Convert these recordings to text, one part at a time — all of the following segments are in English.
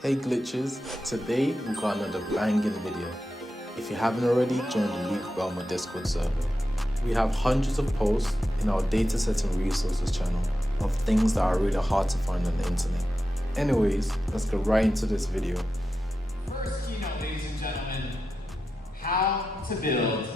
Hey glitches, today we got another banging video. If you haven't already, join the League Belmar Discord server. We have hundreds of posts in our dataset and resources channel of things that are really hard to find on the internet. Anyways, let's get right into this video. First keynote, ladies and gentlemen, how to build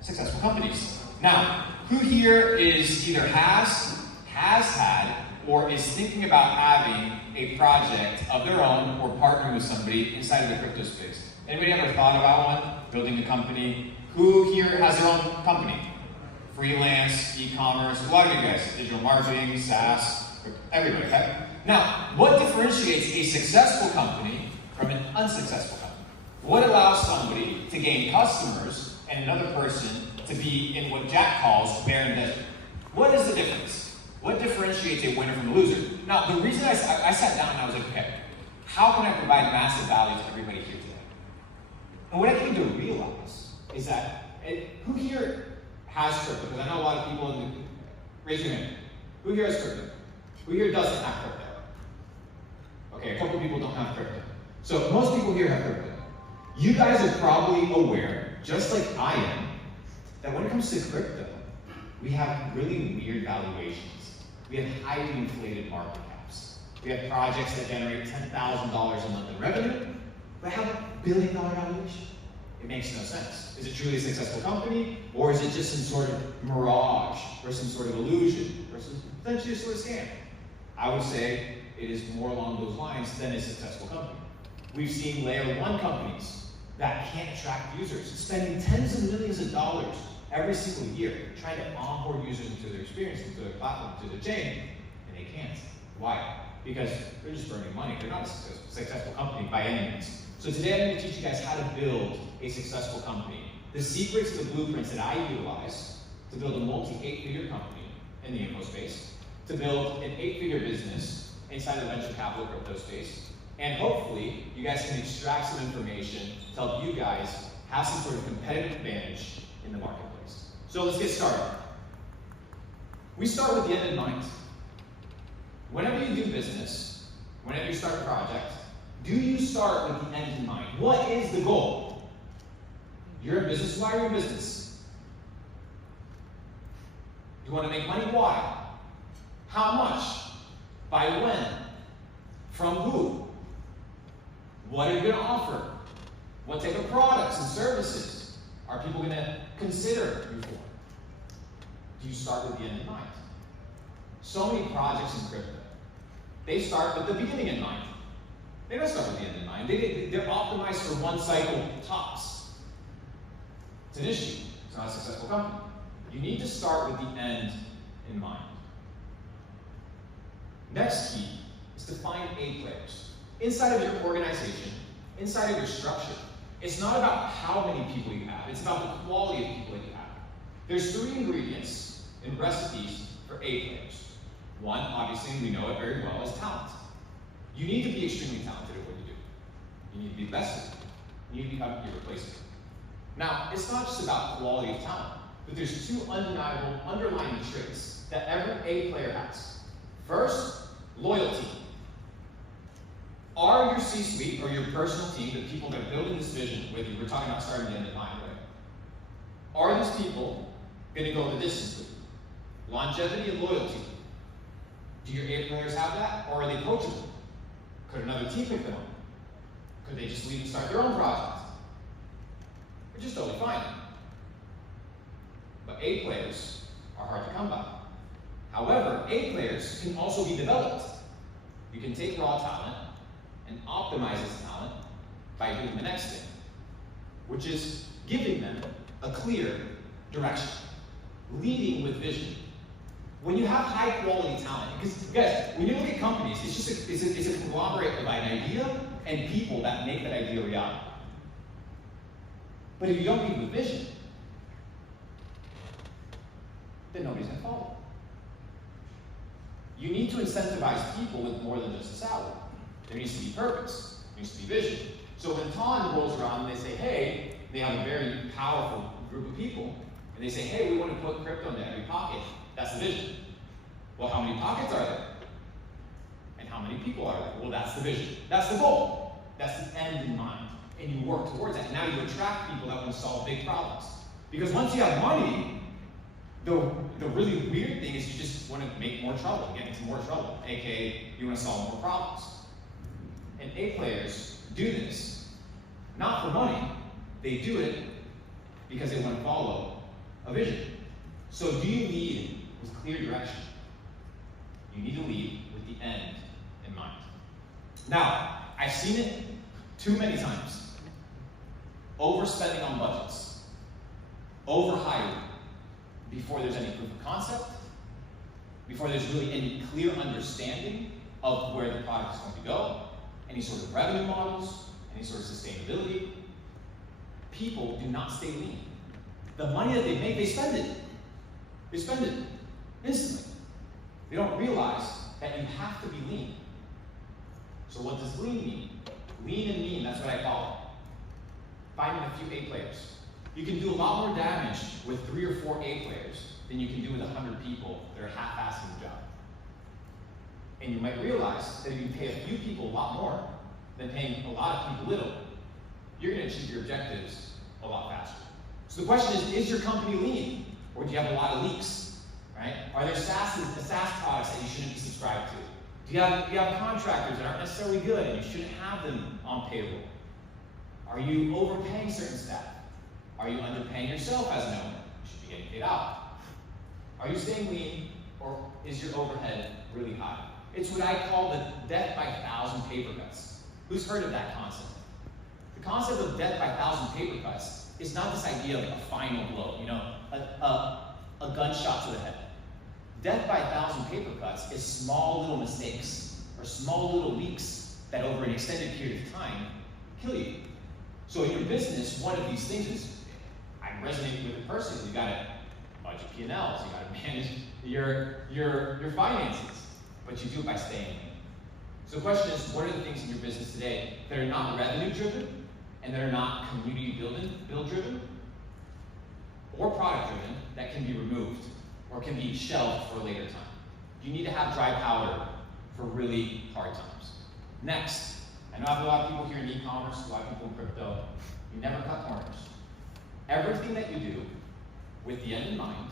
successful companies. Now, who here is either has had, or is thinking about having a project of their own or partnering with somebody inside of the crypto space? Anybody ever thought about one? Building a company? Who here has their own company? Freelance, e-commerce, a lot of you guys, digital marketing, SaaS, everybody, okay? Now, what differentiates a successful company from an unsuccessful company? What allows somebody to gain customers and another person to be in what Jack calls barren desert? What is the difference? What differentiates a winner from a loser? Now, the reason I sat down and I was like, okay, how can I provide massive value to everybody here today? And what I came to realize is that, who here has crypto? Because I know a lot of people, raise your hand. Who here has crypto? Who here doesn't have crypto? Okay, a couple of people don't have crypto. So most people here have crypto. You guys are probably aware, just like I am, that when it comes to crypto, we have really weird valuations. We have highly inflated market caps. We have projects that generate $10,000 a month in revenue, but have $1 billion valuation. It makes no sense. Is it truly a successful company, or is it just some sort of mirage, or some sort of illusion, or potentially a sort of scam? I would say it is more along those lines than a successful company. We've seen layer 1 companies that can't attract users, spending tens of millions of dollars every single year trying to onboard users into their experience, into their platform, into their chain, and they can't. Why? Because they're just burning money. They're not a successful company by any means. So today I'm going to teach you guys how to build a successful company. The secrets, the blueprints that I utilize to build a multi-8-figure company in the info space, to build an 8-figure business inside the venture capital crypto space, and hopefully you guys can extract some information to help you guys have some sort of competitive advantage in the marketplace. So let's get started. We start with the end in mind. Whenever you do business, whenever you start a project, do you start with the end in mind? What is the goal? You're in business, why are you in business? You want to make money, why? How much? By when? From who? What are you going to offer? What type of products and services are people going to consider you for? Do you start with the end in mind? So many projects in crypto, they start with the beginning in mind. They don't start with the end in mind. They're optimized for one cycle tops. It's an issue. It's not a successful company. You need to start with the end in mind. Next key is to find A players. Inside of your organization, inside of your structure, it's not about how many people you have, it's about the quality of people that you have. There's 3 ingredients in recipes for A players. One, obviously, we know it very well, is talent. You need to be extremely talented at what you do. You need to be the best at it. You need to become irreplaceable. Now, it's not just about quality of talent, but there's 2 undeniable underlying traits that every A player has. First, loyalty. Are your C-suite or your personal team, the people that are building this vision with you, we're talking about starting the end in mind, right? Are these people going to go the distance with you? Longevity and loyalty. Do your A players have that, or are they coachable? Could another team pick them up? Could they just leave and start their own project? Which is totally fine. But A players are hard to come by. However, A players can also be developed. You can take raw talent and optimize this talent by doing the next thing, which is giving them a clear direction, leading with vision. When you have high quality talent, because guys, when you look at companies, it's a conglomerate of an idea and people that make that idea a reality. But if you don't lead with vision, then nobody's going to follow. You need to incentivize people with more than just a salary. There needs to be purpose. There needs to be vision. So when Ton rolls around and they say, hey, they have a very powerful group of people, and they say, hey, we want to put crypto into every pocket, that's the vision. Well, how many pockets are there? And how many people are there? Well, that's the vision. That's the goal. That's the end in mind. And you work towards that. Now you attract people that want to solve big problems. Because once you have money, the really weird thing is you just want to make more trouble, get into more trouble, aka you want to solve more problems. And A players do this, not for money, they do it because they want to follow a vision. So do you lead with clear direction? You need to lead with the end in mind. Now, I've seen it too many times. Overspending on budgets, overhiring before there's any proof of concept, before there's really any clear understanding of where the product is going to go, any sort of revenue models, any sort of sustainability. People do not stay lean. The money that they make, they spend it. They spend it instantly. They don't realize that you have to be lean. So what does lean mean? Lean and mean, that's what I call it. Finding a few A players. You can do a lot more damage with 3 or 4 A players than you can do with 100 people that are half-assing the job. And you might realize that if you pay a few people a lot more than paying a lot of people little, you're going to achieve your objectives a lot faster. So the question is your company lean? Or do you have a lot of leaks? Right? Are there SaaS products that you shouldn't be subscribed to? Do you have contractors that aren't necessarily good and you shouldn't have them on payroll? Are you overpaying certain staff? Are you underpaying yourself as an owner? You should be getting paid out. Are you staying lean, or is your overhead really high? It's what I call the death by 1,000 paper cuts. Who's heard of that concept? The concept of death by 1,000 paper cuts is not this idea of a final blow, a gunshot to the head. Death by 1,000 paper cuts is small little mistakes or small little leaks that over an extended period of time kill you. So in your business, one of these things is, I'm resonating with it personally. You gotta budget P&Ls, you gotta manage your finances, but you do it by staying lean. So the question is, what are the things in your business today that are not revenue driven and that are not community build driven or product driven that can be removed or can be shelved for a later time? You need to have dry powder for really hard times. Next, I know I have a lot of people here in e-commerce, a lot of people in crypto. You never cut corners. Everything that you do with the end in mind,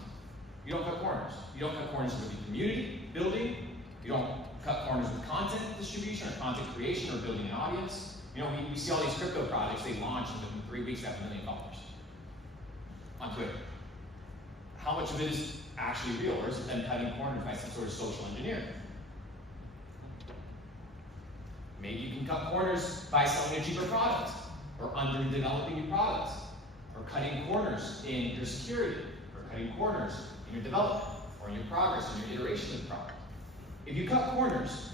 you don't cut corners. You don't cut corners with the community building. You don't cut corners with content distribution or content creation or building an audience. We see all these crypto projects, they launch and within 3 weeks they have $1 million on Twitter. How much of it is actually real, or is it them cutting corners by some sort of social engineering? Maybe you can cut corners by selling a cheaper product, or underdeveloping your products, or cutting corners in your security, or cutting corners in your development, or in your progress, in your iteration of the product. If you cut corners,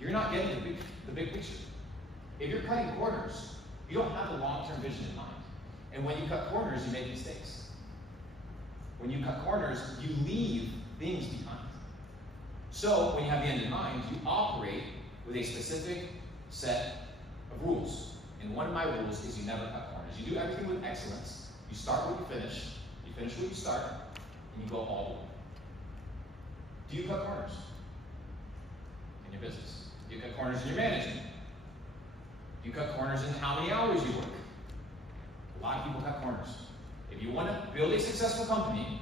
you're not getting the big picture. If you're cutting corners, you don't have the long-term vision in mind. And when you cut corners, you make mistakes. When you cut corners, you leave things behind. So when you have the end in mind, you operate with a specific set of rules. And one of my rules is you never cut corners. You do everything with excellence. You start where you finish where you start, and you go all the way. Do you cut corners in your business? Do you cut corners in your management? Do you cut corners in how many hours you work? A lot of people cut corners. If you want to build a successful company,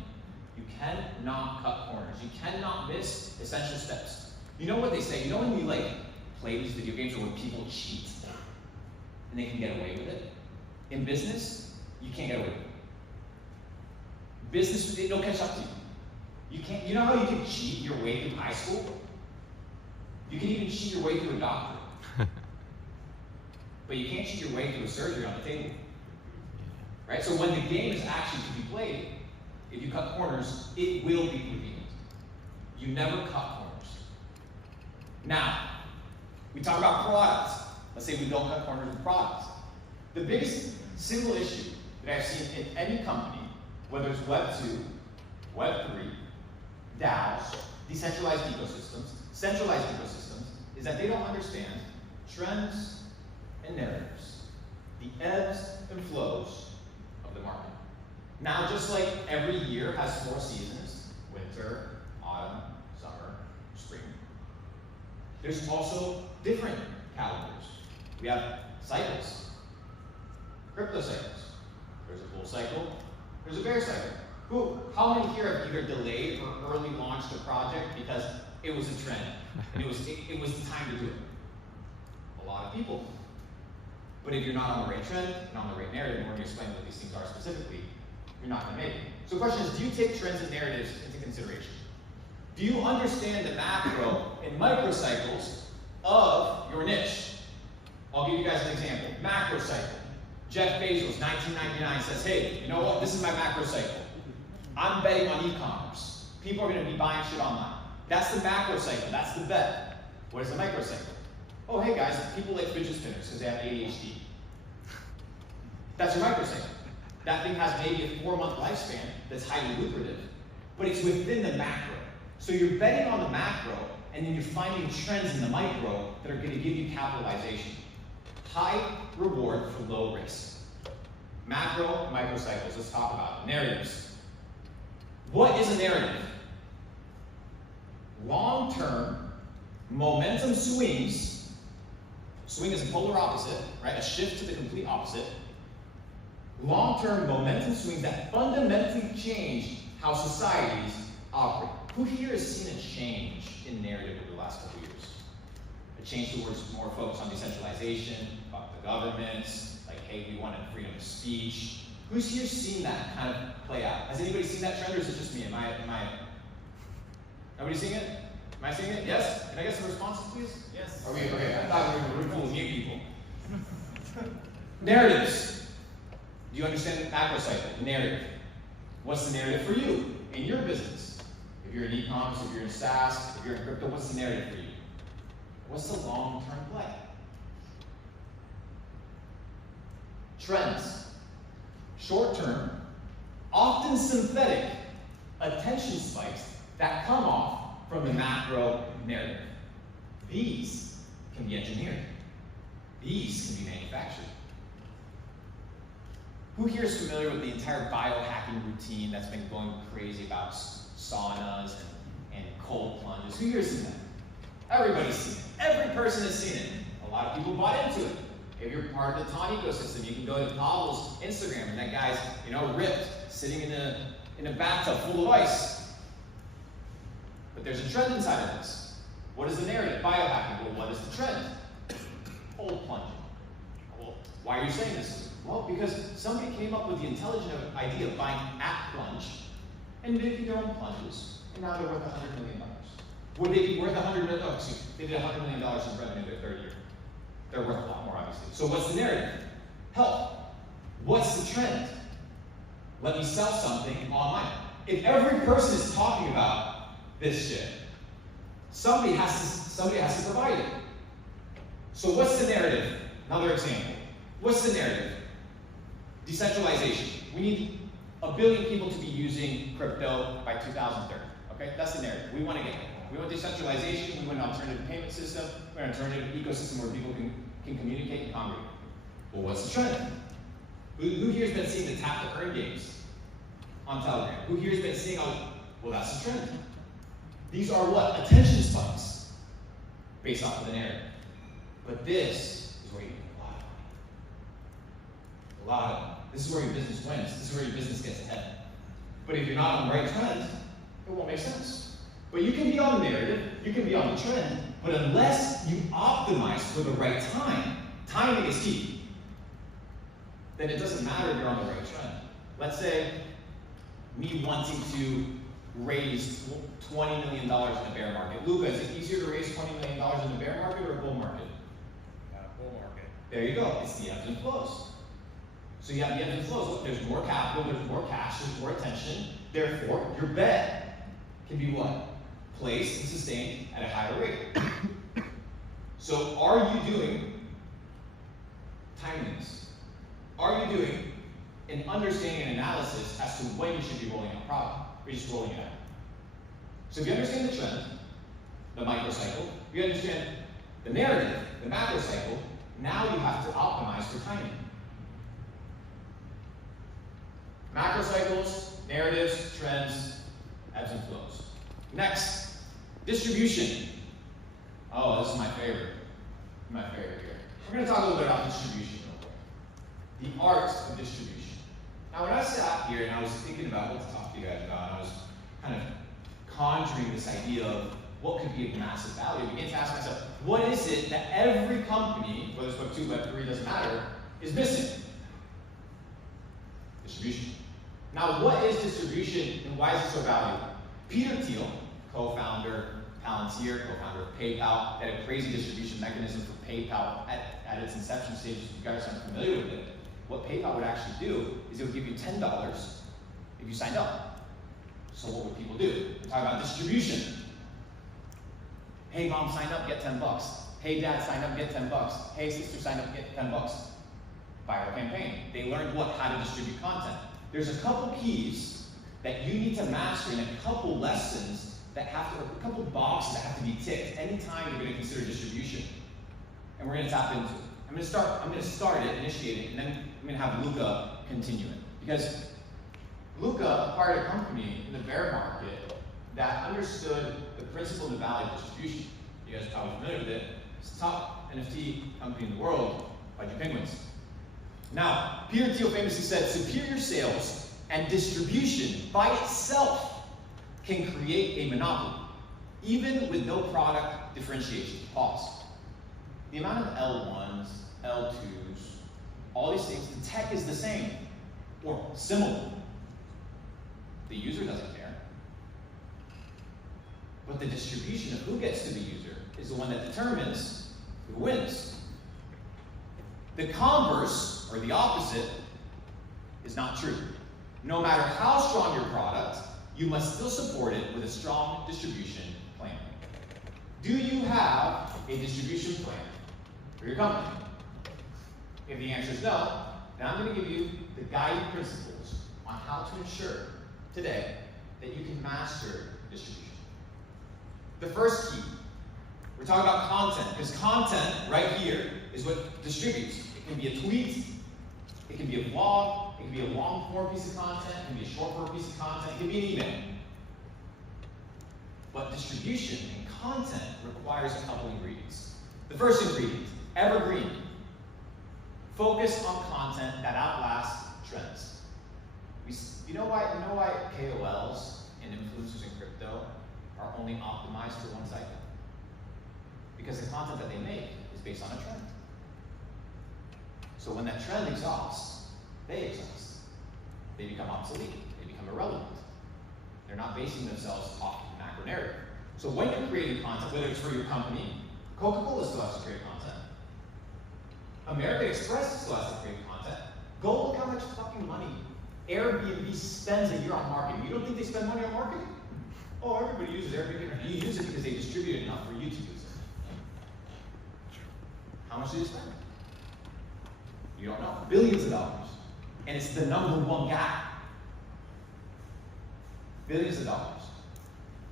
you cannot cut corners. You cannot miss essential steps. You know what they say? When you play these video games or when people cheat and they can get away with it? In business, you can't get away with it. Business, they'll catch up to you. You can't. You know how you can cheat your way through high school? You can even cheat your way through a doctorate. But you can't cheat your way through a surgery on the table. Right? So when the game is actually to be played, if you cut corners, it will be revealed. You never cut corners. Now, we talk about products. Let's say we don't cut corners with products. The biggest single issue that I've seen in any company, whether it's Web 2, Web 3, DAOs, decentralized ecosystems, centralized ecosystems, is that they don't understand trends and narratives, the ebbs and flows of the market. Now, just like every year has 4 seasons, winter, autumn, summer, There's also different calendars. We have cycles, crypto cycles. There's a bull cycle, there's a bear cycle. How many here have either delayed or early launched a project because it was a trend and it was the time to do it? A lot of people. But if you're not on the right trend and on the right narrative, and we're going to explain what these things are specifically, you're not going to make it. So the question is, do you take trends and narratives into consideration? Do you understand the macro and micro cycles of your niche? I'll give you guys an example. Macro cycle. Jeff Bezos, 1999, says, hey, you know what? This is my macro cycle. I'm betting on e-commerce. People are going to be buying shit online. That's the macro cycle. That's the bet. What is the micro cycle? Oh, hey guys, people like fidget spinners because they have ADHD. That's your micro cycle. That thing has maybe a 4-month lifespan that's highly lucrative, but it's within the macro. So you're betting on the macro, and then you're finding trends in the micro that are going to give you capitalization. High reward for low risk. Macro and micro cycles. Let's talk about it. Narratives. What is a narrative? Long-term momentum swings. Swing is a polar opposite, right? A shift to the complete opposite. Long-term momentum swings that fundamentally change how societies operate. Who here has seen a change in narrative over the last couple of years? A change towards more focus on decentralization, about the governments, like, hey, we wanted freedom of speech. Who's here seen that kind of play out? Has anybody seen that trend, or is it just me? Nobody seeing it? Am I seeing it? Yes? Can I get some responses, please? Yes. Okay, I thought we were full of new people. Narratives. Do you understand the macro cycle? Narrative. What's the narrative for you in your business? If you're in e-commerce, if you're in SaaS, if you're in crypto, what's the narrative for you? What's the long-term play? Trends. Short-term, often synthetic attention spikes that come off from the macro narrative. These can be engineered. These can be manufactured. Who here is familiar with the entire biohacking routine that's been going crazy about saunas and cold plunges? Who here has seen that? Everybody's seen it. Every person has seen it. A lot of people bought into it. If you're part of the Tawny ecosystem, you can go to Pavel's Instagram, and that guy's, ripped, sitting in a bathtub full of ice. But there's a trend inside of this. What is the narrative? Biohacking. Well, what is the trend? Cold plunging. Well, why are you saying this? Well, because somebody came up with the intelligent idea of buying at plunge and making their own plunges, and now they're worth $100 million. Would they be worth $100 million? Oh, excuse me. They did $100 million in revenue their third year. They're worth a lot more, obviously. So what's the narrative? Health. What's the trend? Let me sell something online. If every person is talking about this shit, somebody has to provide it. So what's the narrative? Another example. What's the narrative? Decentralization. We need 1 billion people to be using crypto by 2030. Okay, that's the narrative. We want to get there. We want decentralization. We want an alternative payment system. We want an alternative ecosystem where people can communicate and congregate. Well, what's the trend? Who here has been seeing the tap to earn games on Telegram? Who here has been seeing well, that's the trend. These are what? Attention spikes based off of the narrative. But this is where you make a lot of money. This is where your business wins. This is where your business gets ahead. But if you're not on the right trend, it won't make sense. But you can be on the narrative, you can be on the trend, but unless you optimize for the right time, timing is key, then it doesn't matter if you're on the right trend. Let's say me wanting to raise $20 million in a bear market. Luca, is it easier to raise $20 million in a bear market or a bull market? Bull market. There you go. It's the ebbs and flows. So you have the ebbs and flows. Look, there's more capital, there's more cash, there's more attention. Therefore, your bet can be what? Placed and sustained at a higher rate. So are you doing timeliness? Are you doing an understanding and analysis as to when you should be rolling out product? Or just rolling it out? So if you understand the trend, the microcycle, you understand the narrative, the macro cycle, now you have to optimize for timing. Macro cycles, narratives, trends, ebbs and flows. Next, distribution. Oh, this is my favorite. My favorite here. We're going to talk a little bit about distribution real quick. The art of distribution. Now, when I sat here and I was thinking about what to talk to you guys about, I was kind of conjuring this idea of what could be of massive value. I began to ask myself, what is it that every company, whether it's Web 2, Web 3, doesn't matter, is missing? Distribution. Now, what is distribution and why is it so valuable? Peter Thiel, co-founder, Palantir, co-founder of PayPal, had a crazy distribution mechanism for PayPal at its inception stage. If you guys aren't familiar with it, what PayPal would actually do is it would give you $10 if you signed up. So what would people do? We're talking about distribution. Hey mom, sign up, get 10 bucks. Hey dad, sign up, get 10 bucks. Hey sister, sign up, get 10 bucks. Viral campaign. They learned how to distribute content. There's a couple keys that you need to master and a couple lessons that have to, a couple boxes that have to be ticked anytime you're going to consider distribution. And we're going to tap into it. I'm going to start it, initiate it, and then I'm going to have Luca continue it. Because Luca acquired a company in the bear market that understood the principle and the value of distribution. You guys are probably familiar with it. It's the top NFT company in the world, YG Penguins. Now, Peter Thiel famously said, superior sales and distribution by itself can create a monopoly, even with no product differentiation. Pause. The amount of L1s, L2s, all these things, the tech is the same, or similar. The user doesn't care. But the distribution of who gets to the user is the one that determines who wins. The converse, or the opposite, is not true. No matter how strong your product, you must still support it with a strong distribution plan. Do you have a distribution plan for your company? If the answer is no, then I'm going to give you the guiding principles on how to ensure today that you can master distribution. The first key, we're talking about content, because content right here is what distributes. It can be a tweet, it can be a vlog, it can be a long form piece of content, it can be a short form piece of content, it can be an email. But distribution and content requires a couple ingredients. The first ingredient, evergreen. Focus on content that outlasts trends. You know why KOLs and influencers in crypto are only optimized for one cycle? Because the content that they make is based on a trend. So when that trend exhausts, they exhaust. They become obsolete. They become irrelevant. They're not basing themselves off the macro narrative. So when you're creating content, whether it's for your company, Coca-Cola still has to create content. American Express still has to create content. Go look how much fucking money Airbnb spends a year on marketing. You don't think they spend money on marketing? Oh, everybody uses Airbnb. You use it because they distribute it enough for you to use it. How much do they spend? You don't know. Billions of dollars. And it's the #1 guy. Billions of dollars.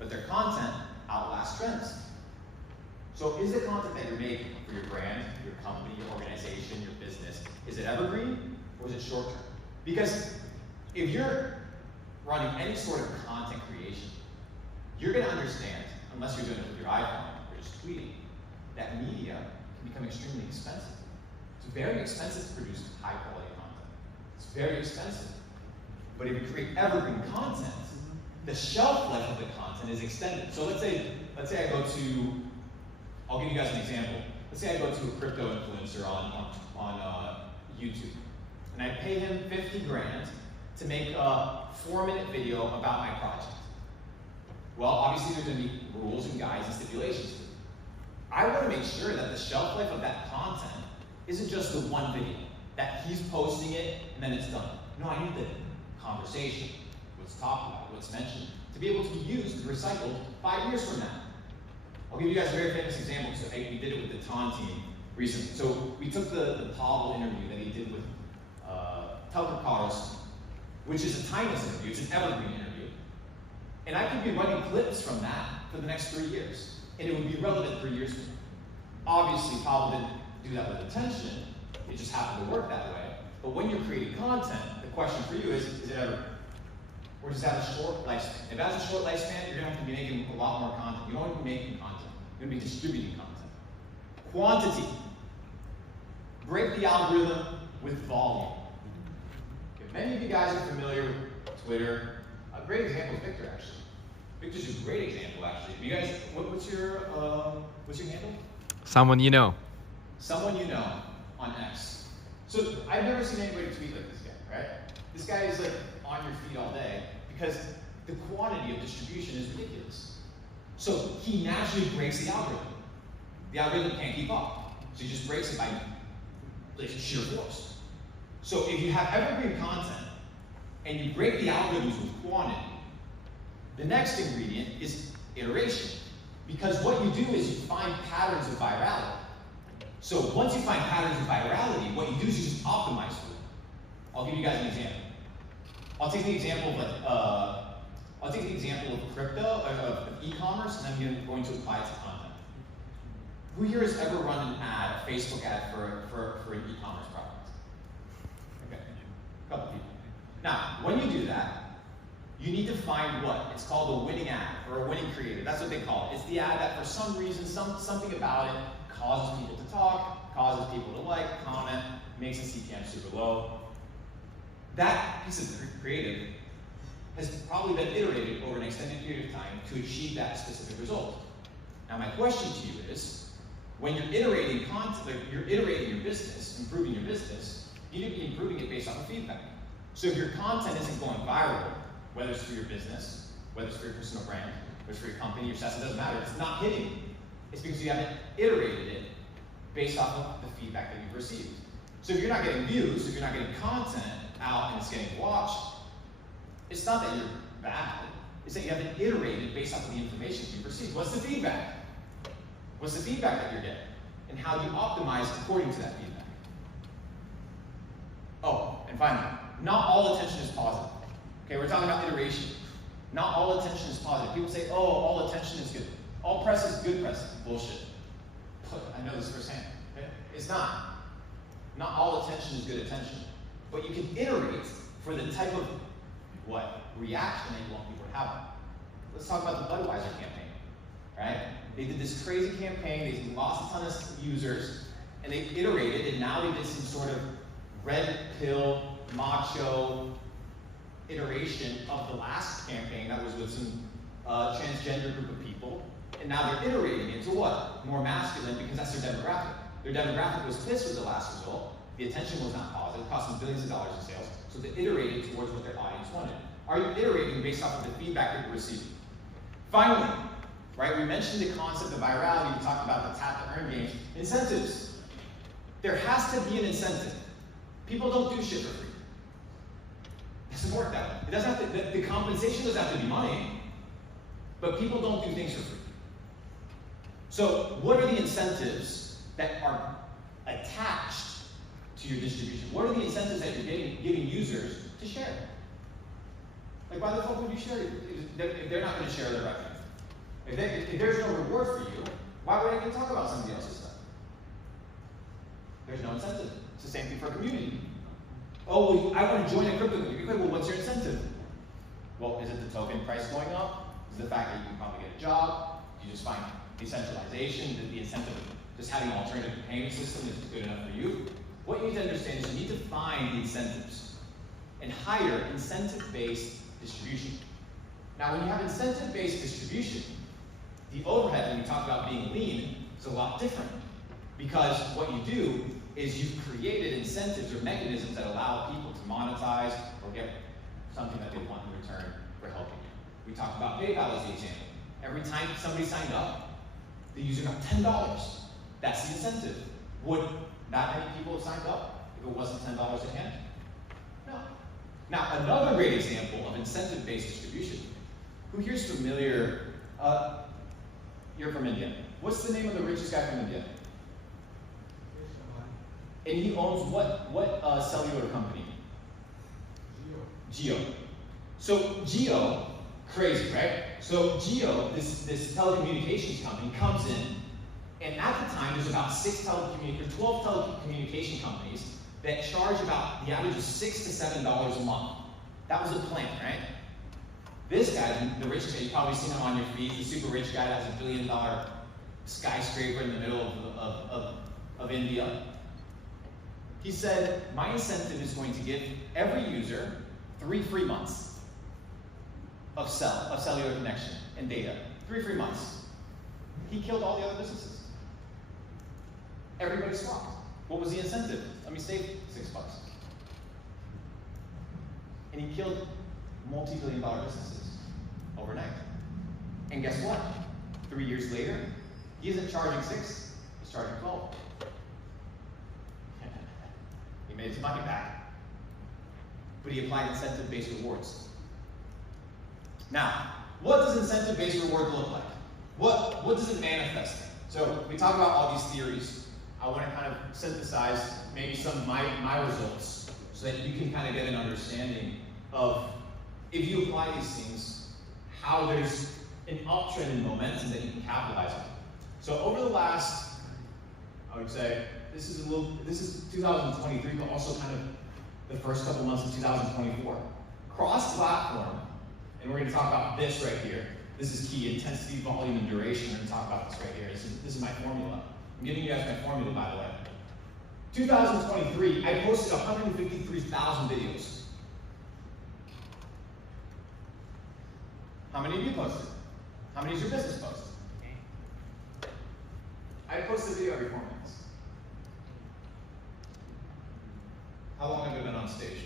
But their content outlasts trends. So is the content that you're making for your brand, your company, your organization, your business, is it evergreen or is it short term? Because if you're running any sort of content creation, you're going to understand, unless you're doing it with your iPhone or just tweeting, that media can become extremely expensive. It's very expensive to produce high quality content. It's very expensive. But if you create evergreen content, the shelf life of the content is extended. So let's say I go to, I'll give you guys an example. Let's say I go to a crypto influencer on YouTube, and I pay him 50 grand to make a 4-minute video about my project. Well, obviously there's going to be rules and guides and stipulations. I want to make sure that the shelf life of that content isn't just the one video, that he's posting it and then it's done. No, I need the conversation, what's talked about, what's mentioned, to be able to be used and recycled 5 years from now. I'll give you guys a very famous example. So we did it with the TON team recently. So we took the Pavel interview that he did with Tucker Carlson, which is a timeless interview. It's an evergreen interview. And I could be running clips from that for the next 3 years. And it would be relevant 3 years from now. Obviously, Pavel didn't do that with intention. It just happened to work that way. But when you're creating content, the question for you is it evergreen? Or does it have a short lifespan? If it has a short lifespan, you're going to have to be making a lot more content. You don't want to be making content. You going to be distributing content. Quantity. Break the algorithm with volume. Okay, many of you guys are familiar with Twitter. A great example is Victor, actually. Victor's a great example, actually. You guys, what's your handle? Someone you know. Someone you know on X. So I've never seen anybody tweet like this guy, right? This guy is like on your feed all day because the quantity of distribution is ridiculous. So he naturally breaks the algorithm. The algorithm can't keep up. So he just breaks it by sheer force. So if you have evergreen content and you break the algorithms with quantity, the next ingredient is iteration. Because what you do is you find patterns of virality. So once you find patterns of virality, what you do is you just optimize for it. I'll give you guys an example. I'll take the example of crypto, of e-commerce, and then I'm going to apply it to content. Who here has ever run an ad, a Facebook ad for an e-commerce product? Okay, a couple people. Now, when you do that, you need to find what? It's called a winning ad, or a winning creative. That's what they call it. It's the ad that for some reason, something about it causes people to talk, causes people to like, comment, makes the CPM super low. That piece of creative has probably been iterated over an extended period of time to achieve that specific result. Now my question to you is, when you're iterating content, you're iterating your business, improving your business, you need to be improving it based off of feedback. So if your content isn't going viral, whether it's for your business, whether it's for your personal brand, whether it's for your company, your SaaS, it doesn't matter, it's not hitting. It's because you haven't iterated it based off of the feedback that you've received. So if you're not getting views, if you're not getting content out and it's getting watched, it's not that you're bad, it's that you haven't iterated based off of the information you've received. What's the feedback? What's the feedback that you're getting? And how do you optimize according to that feedback? Oh, and finally, not all attention is positive. Okay, we're talking about iteration. Not all attention is positive. People say, oh, all attention is good. All press is good press. Bullshit. I know this firsthand. Okay? It's not. Not all attention is good attention. But you can iterate for the type of what? Reaction that you want people to have. Let's talk about the Budweiser campaign. Right? They did this crazy campaign, they lost a ton of users, and they iterated, and now they did some sort of red pill, macho iteration of the last campaign that was with some transgender group of people, and now they're iterating into what? More masculine, because that's their demographic. Their demographic was pissed with the last result, the attention was not positive, it cost them billions of dollars in sales, so they iterated towards what their audience wanted. Are you iterating based off of the feedback that you're receiving? Finally, right, we mentioned the concept of virality, we talked about the tap to earn games. Incentives. There has to be an incentive. People don't do shit for free. It doesn't work that way. It doesn't have to, the compensation doesn't have to be money, but people don't do things for free. So what are the incentives that are attached to your distribution? What are the incentives that you're giving users to share? Like, why the fuck would you share it if they're not going to share their revenue? If there's no reward for you, why would I even talk about somebody else's stuff? There's no incentive. It's the same thing for a community. Oh, well, I want to join a crypto community. Okay, well, what's your incentive? Well, is it the token price going up? Is it the fact that you can probably get a job? You just find decentralization, the incentive of just having an alternative payment system is good enough for you? What you need to understand is you need to find the incentives and hire incentive-based distribution. Now, when you have incentive-based distribution, the overhead, when you talk about being lean, is a lot different. Because what you do is you've created incentives or mechanisms that allow people to monetize or get something that they want in return for helping you. We talked about PayPal as the example. Every time somebody signed up, the user got $10. That's the incentive. Would that many people have signed up if it wasn't $10 a hand? No. Now, another great example of incentive-based distribution. Who here is familiar? You're from India. What's the name of the richest guy from India? And he owns what cellular company? Jio. So Jio, crazy, right? So Jio, this telecommunications company, comes in, and at the time there's about 12 telecommunication companies that charge about the average of $6 to $7 a month. That was the plan, right? This guy, the richest guy, you've probably seen him on your feed, the super rich guy that has $1 billion skyscraper in the middle of India. He said, my incentive is going to give every user 3 free months of cellular connection and data. 3 free months. He killed all the other businesses. Everybody swapped. What was the incentive? Let me save $6. And he killed multi-billion-dollar businesses overnight. And guess what? 3 years later, he isn't charging 6, he's charging 12. He made his money back. But he applied incentive-based rewards. Now, what does incentive-based reward look like? What does it manifest? So we talk about all these theories. I want to kind of synthesize maybe some of my results so that you can kind of get an understanding of, if you apply these things, how there's an uptrend in momentum that you can capitalize on. So over the last, I would say, this is 2023, but also kind of the first couple months of 2024. Cross-platform, and we're going to talk about this right here. This is key: intensity, volume, and duration. We're going to talk about this right here. This is my formula. I'm giving you guys my formula, by the way. 2023, I posted 153,000 videos. How many of you posted? How many is your business post? I post a video every 4 minutes. How long have I been on stage?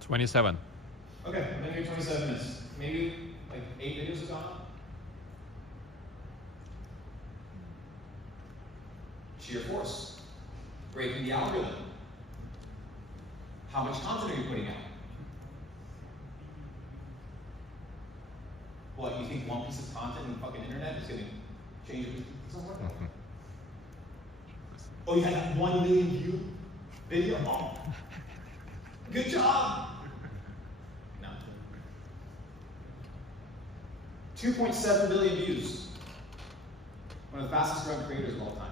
27. Okay, I've been here 27 minutes. Maybe like 8 videos have gone up. Sheer force. Breaking the algorithm. How much content are you putting out? What, you think one piece of content in the fucking internet is going to change it? It doesn't work that way. Oh, you had that 1 million view video? Oh, good job! No. 2.7 billion views. One of the fastest growing creators of all time.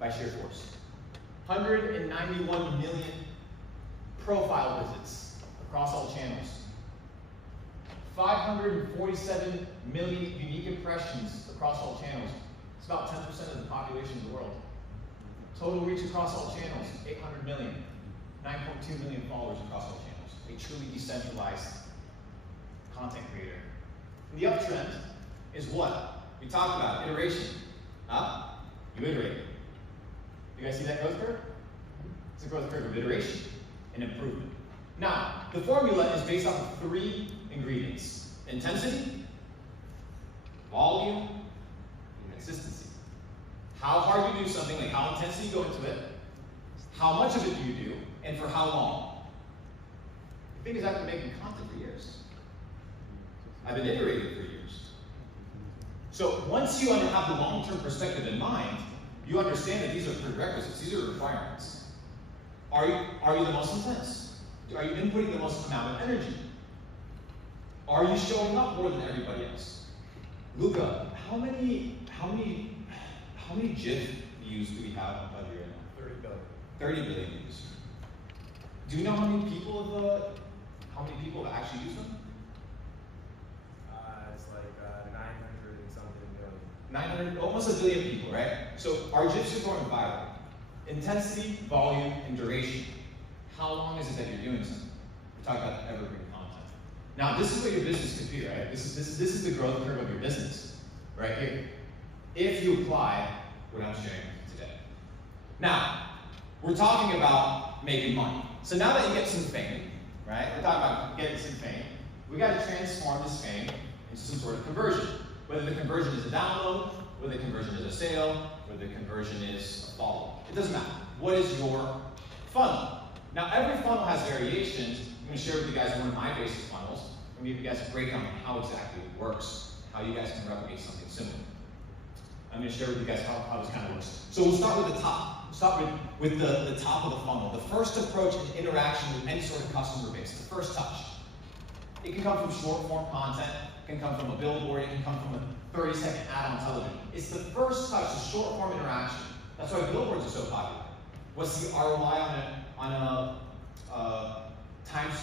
By sheer force. 191 million profile visits across all channels. 547 million unique impressions across all channels. It's about 10% of the population of the world. Total reach across all channels, 800 million. 9.2 million followers across all channels. A truly decentralized content creator. And the uptrend is what? We talked about iteration. Up, you iterate. You guys see that growth curve? It's a growth curve of iteration and improvement. Now, the formula is based off of 3 ingredients: intensity, volume, and consistency. How hard you do something, like how intensely you go into it, how much of it you do, and for how long. The thing is, I've been making content for years. I've been iterating for years. So once you have the long-term perspective in mind, you understand that these are prerequisites, these are requirements. Are you the most intense? Are you inputting the most amount of energy? Are you showing up more than everybody else? Luca, how many GIF views do we have on Buddy right now? 30 billion. 30 billion views. Do you know how many people have actually used them? It's like 900 and something billion. 900, almost 1 billion people, right? So our GIFs are going viral. Intensity, volume, and duration. How long is it that you're doing something? We're talking about evergreen content. Now, this is what your business could be, right? This is the growth curve of your business, right here. If you apply what I'm sharing today. Now, we're talking about making money. So now that you get some fame, right? We're talking about getting some fame. We got to transform this fame into some sort of conversion. Whether the conversion is a download, whether the conversion is a sale, whether the conversion is a follow. It doesn't matter. What is your funnel? Now, every funnel has variations. I'm going to share with you guys one of my basic funnels. I'm going to give you guys a breakdown on how exactly it works, how you guys can replicate something similar. I'm going to share with you guys how this kind of works. So we'll start with the top. We'll start with the top of the funnel. The first approach is interaction with any sort of customer base, the first touch. It can come from short form content, it can come from a billboard, it can come from a 30-second ad on television. It's the first touch, the short form interaction. That's why billboards are so popular. What's the ROI on a Times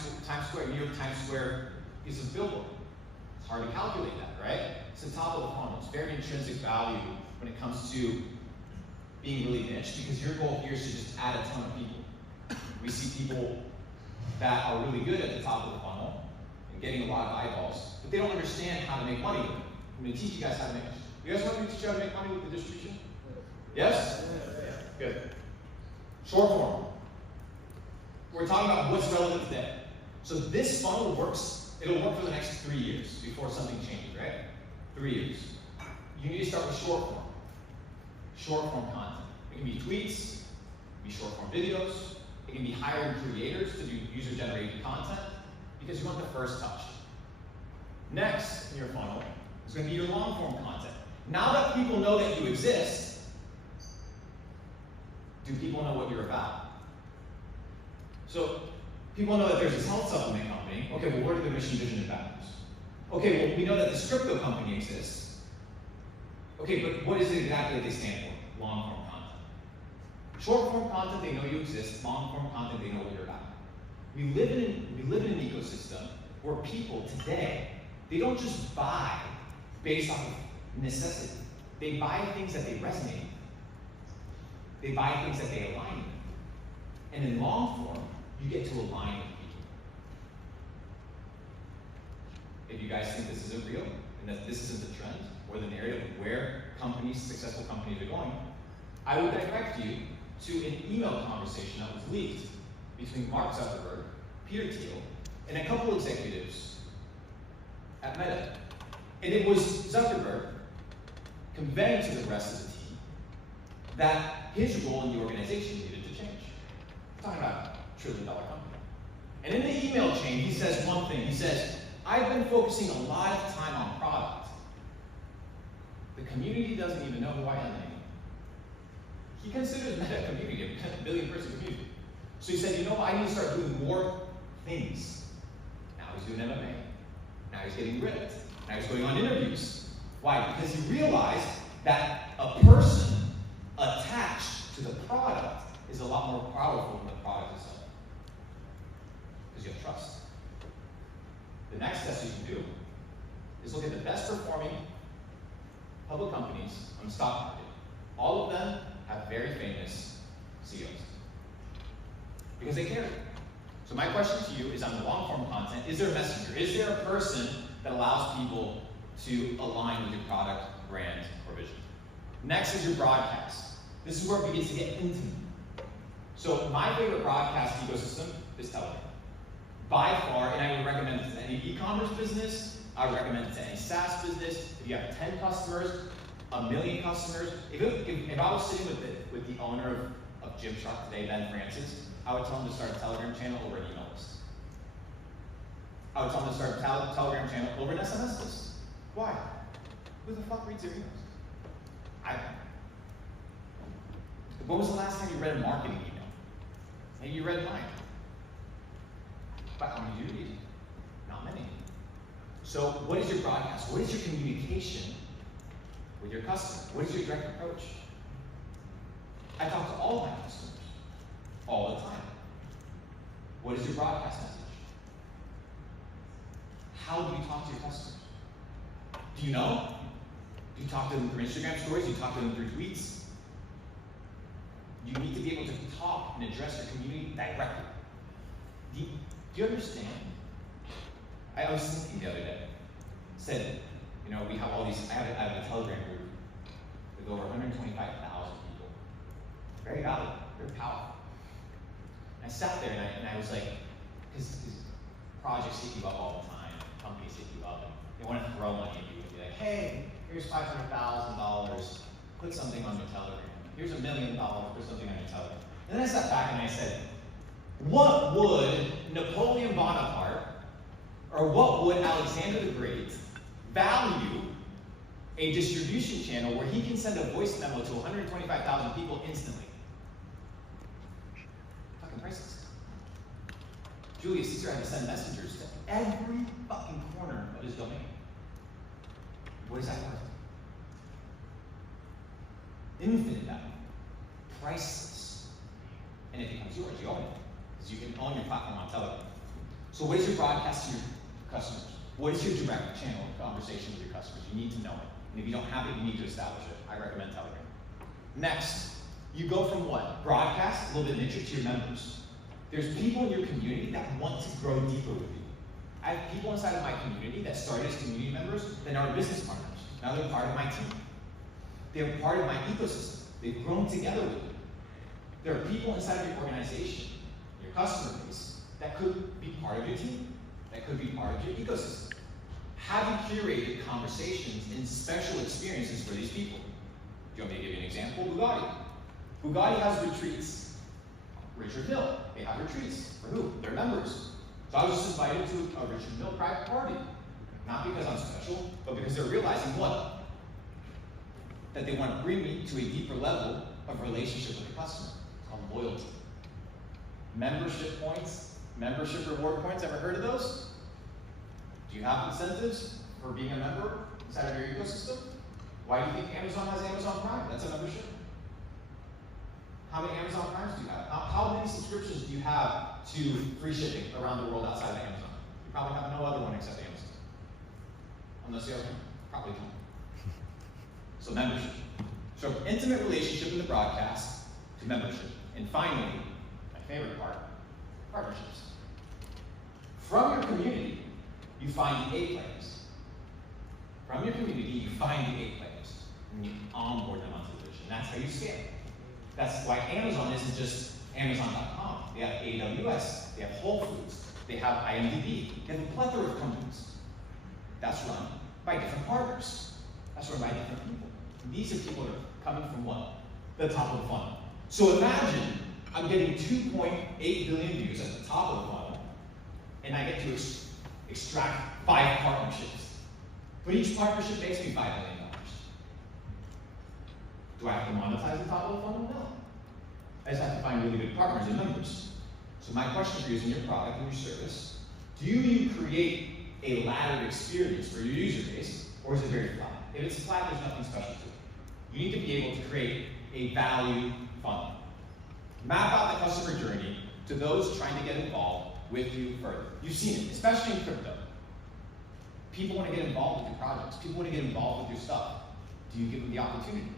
Square, New York Times Square piece of billboard? It's hard to calculate that, right? It's the top of the funnel. It's very intrinsic value when it comes to being really niche, because your goal here is to just add a ton of people. We see people that are really good at the top of the funnel and getting a lot of eyeballs, but they don't understand how to make money with it. I'm going to teach you guys how to make money. You guys want me to teach you how to make money with the distribution? Yes? Good. Short form. We're talking about what's relevant today. So this funnel works, it'll work for the next 3 years before something changes, right? 3 years. You need to start with short form. Short form content. It can be tweets, it can be short form videos, it can be hiring creators to do user-generated content, because you want the first touch. Next in your funnel is going to be your long form content. Now that people know that you exist, do people know what you're about? So people know that there's this health supplement company. Okay, well, what are their mission, vision, and values? Okay, well, we know that this crypto company exists. Okay, but what is it exactly that they stand for? Long form content. Short form content, they know you exist. Long form content, they know what you're about. We live in an ecosystem where people today, they don't just buy based off of necessity. They buy things that they resonate with. They buy things that they align with. And in long form, you get to align with people. If you guys think this isn't real, and that this isn't the trend or the narrative of where companies, successful companies are going, I would direct you to an email conversation that was leaked between Mark Zuckerberg, Peter Thiel, and a couple executives at Meta. And it was Zuckerberg conveying to the rest of the team that his role in the organization needed to change. We're talking about a trillion-dollar company. And in the email chain, he says one thing. He says, I've been focusing a lot of time on product. The community doesn't even know who I am anymore. He considers Meta a community, a billion-person community. So he said, you know, I need to start doing more things. Now he's doing MMA. Now he's getting ripped. Now he's going on interviews. Why? Because he realized that a person attached to the product is a lot more powerful than the product itself. Because you have trust. The next step you can do is look at the best performing public companies on the stock market. All of them have very famous CEOs. Because they care. So my question to you is on the long form content, is there a messenger? Is there a person that allows people to align with your product, brand, or vision? Next is your broadcast. This is where it begins to get intimate. So my favorite broadcast ecosystem is Telegram. By far, and I would recommend it to any e-commerce business, I would recommend it to any SaaS business. If you have 10 customers, 1 million customers, if I was sitting with the owner of Gymshark today, Ben Francis, I would tell him to start a Telegram channel over an email list. I would tell him to start a Telegram channel over an SMS list. Why? Who the fuck reads your emails? I don't. When was the last time you read a marketing email? Maybe you read mine. But how many do you read? Not many. So what is your broadcast? What is your communication with your customer? What is your direct approach? I talk to all my customers all the time. What is your broadcast message? How do you talk to your customers? Do you know? Do you talk to them through Instagram stories? Do you talk to them through tweets? You need to be able to talk and address your community directly. Do you understand? I was thinking the other day, said, you know, we have all these, I have a Telegram group with over 125,000 people. Very valuable, very powerful. And I sat there and I was like, because projects hit you up all the time, companies hit you up, and they want to throw money at you and be like, hey, here's $500,000, put something on your Telegram. Here's $1 million, put something on your Telegram. And then I sat back and I said, what would Napoleon Bonaparte, or what would Alexander the Great value a distribution channel where he can send a voice memo to 125,000 people instantly? Fucking priceless. Julius Caesar had to send messengers to every fucking corner of his domain. What is that worth? Infinite value. Priceless. And it becomes yours, you own it. Because you can own your platform on Telegram. So what is your broadcast to your customers? What is your direct channel of conversation with your customers? You need to know it. And if you don't have it, you need to establish it. I recommend Telegram. Next, you go from what? Broadcast, a little bit of interest to your members. There's people in your community that want to grow deeper with you. I have people inside of my community that started as community members that are business partners. Now they're part of my team. They're part of my ecosystem. They've grown together with me. There are people inside of your organization, your customer base, that could be part of your team, that could be part of your ecosystem. Have you curated conversations and special experiences for these people? Do you want me to give you an example? Bugatti. Bugatti has retreats. Richard Mille, they have retreats. For who? Their members. So I was just invited to a Richard Mille private party. Not because I'm special, but because they're realizing what? That they want to bring me to a deeper level of relationship with the customer. It's called loyalty. Membership points, membership reward points, ever heard of those? Do you have incentives for being a member inside of your ecosystem? Why do you think Amazon has Amazon Prime? That's a membership. How many Amazon Primes do you have? How many subscriptions do you have to free shipping around the world outside of Amazon? You probably have no other one except Amazon. Unless you have one, probably don't. So membership. So intimate relationship in the broadcast to membership. And finally, my favorite part, partnerships. From your community, you find the A players. From your community, you find the A players. And you onboard them onto the vision. That's how you scale. That's why Amazon isn't just Amazon.com. They have AWS, they have Whole Foods, they have IMDb, they have a plethora of companies. That's run by different partners. That's run by different people. And these are people that are coming from what? The top of the funnel. So imagine I'm getting 2.8 billion views at the top of the funnel, and I get to extract 5 partnerships. But each partnership makes me $5 million. Do I have to monetize the top of the funnel? No. I just have to find really good partners and members. So my question for you is, in your product and your service, do you create a laddered experience for your user base, or is it very flat? If it's flat, there's nothing special to it. You need to be able to create a value funnel. Map out the customer journey to those trying to get involved with you further. You've seen it, especially in crypto. People want to get involved with your projects. People want to get involved with your stuff. Do you give them the opportunity?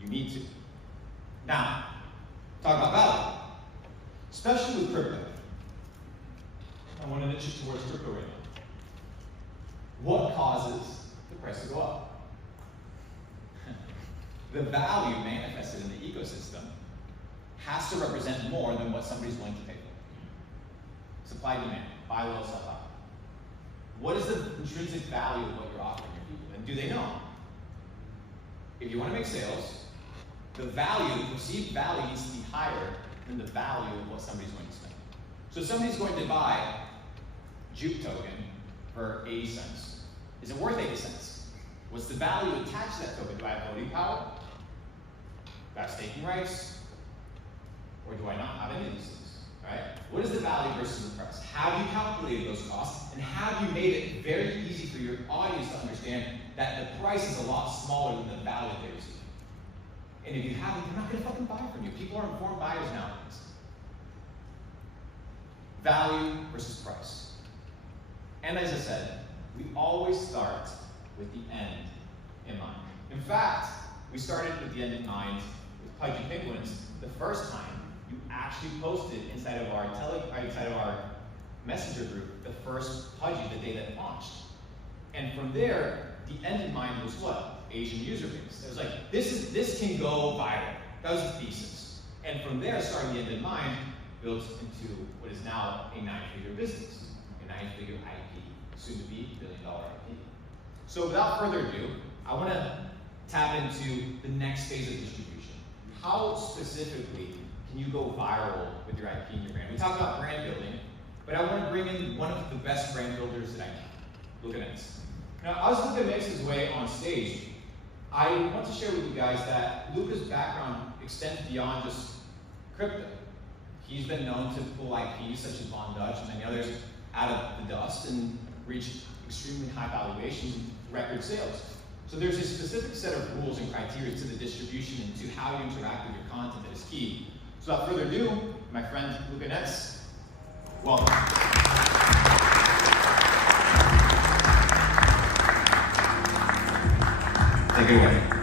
You need to. Now, talk about value. Especially with crypto. I want to niche it towards crypto right now. What causes the price to go up? The value manifested in the ecosystem has to represent more than what somebody's willing to pay for. Supply and demand, buy low, sell high. What is the intrinsic value of what you're offering your people? And do they know? If you want to make sales, the value, the perceived value needs to be higher than the value of what somebody's going to spend. So if somebody's going to buy Juke token for 80 cents. Is it worth 80 cents? What's the value attached to that token? Do I have voting power? Do I have staking rights? Or do I not have any of these things? Right? What is the value versus the price? Have you calculated those costs? And have you made it very easy for your audience to understand that the price is a lot smaller than the value they receive? And if you haven't, they're not going to fucking buy from you. People are informed buyers nowadays. Value versus price. And as I said, we always start with the end in mind. In fact, we started with the end in mind with Pudgy Penguins the first time you actually posted inside of our messenger group the first Pudgy the day that it launched. And from there, the end in mind was what? Asian user base. It was like, this can go viral. That was the thesis. And from there, starting the end in mind, built into what is now a 9-figure business, a 9-figure IP, soon to be $1 billion IP. So without further ado, I want to tap into the next phase of distribution. How specifically can you go viral with your IP and your brand? We talked about brand building, but I want to bring in one of the best brand builders that I know, Luca Nix. Now, as Luca makes his way on stage, I want to share with you guys that Luca's background extends beyond just crypto. He's been known to pull IPs such as Von Dutch and many others out of the dust and reach extremely high valuations and record sales. So there's a specific set of rules and criteria to the distribution and to how you interact with your content that is key. So without further ado, my friend Luca Nix, welcome. Take it away.